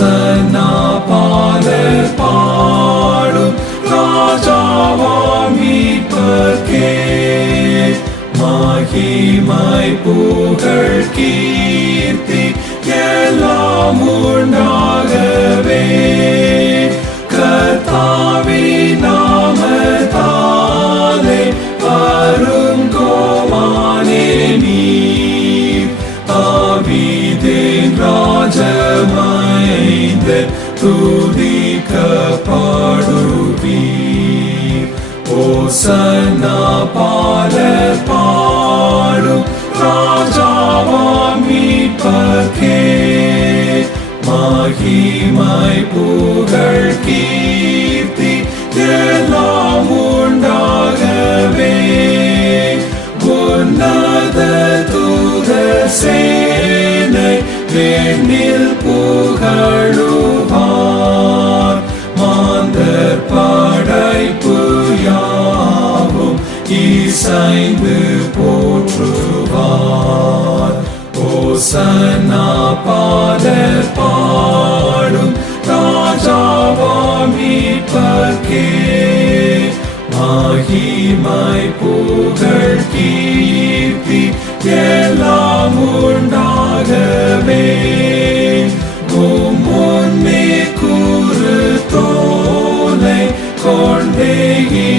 ஓசனா பாடல் பாடும் ராஜாவாம் மகிமை புகழ் கீர்த்தி எல்லாம் உண்டாகவே. மகிமாய் புகழ் கீர்த்தி எல்லாம் உண்டாகவே உன்னத தூத சேனை வெண்ணில் புகழுவார். மாந்தர் படைப்பு யாவும் இசைந்து போற்றுவார். ஓ சன்னா பாதர் பா பார்க்கே மீட்பர்க்கே புகழ் கீர்த்தி எல்லாம் உண்டாகவே முன்னே கூறு தோலை கொண்டேகினார்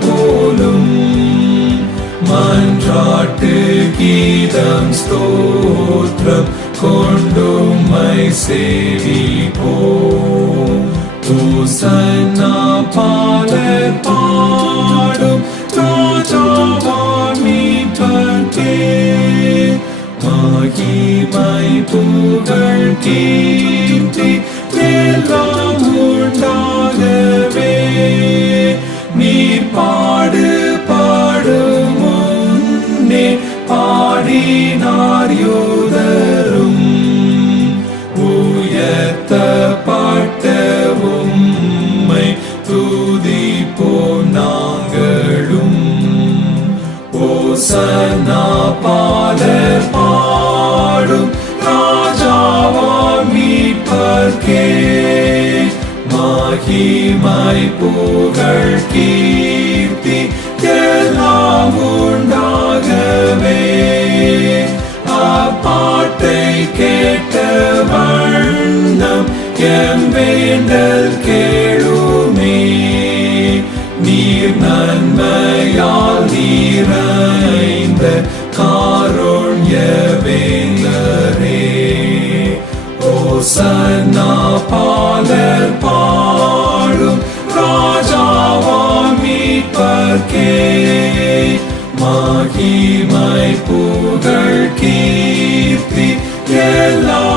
போலும் மன்றாட்டு கீதம் ஸ்தோத்திரம் கொண்டுமை போ தூசன்னா பாட பாடும் ராஜாவாமி பர்க்கே மகிமை புகழ் கீர்த்தி எல்லாம் உண்டாகவே நீர் பாடு பாடும் முன்னே பாடினார் யோ வேண்டல் கேளுமே. நீர் நன்மையால் நீரைந்த காருண்ய வேந்தரே. சன்னா பாலர் பாடும் ராஜாவாம் மீட்பர்க்கே. மகிமை புகழ் கீர்த்தி எல்லா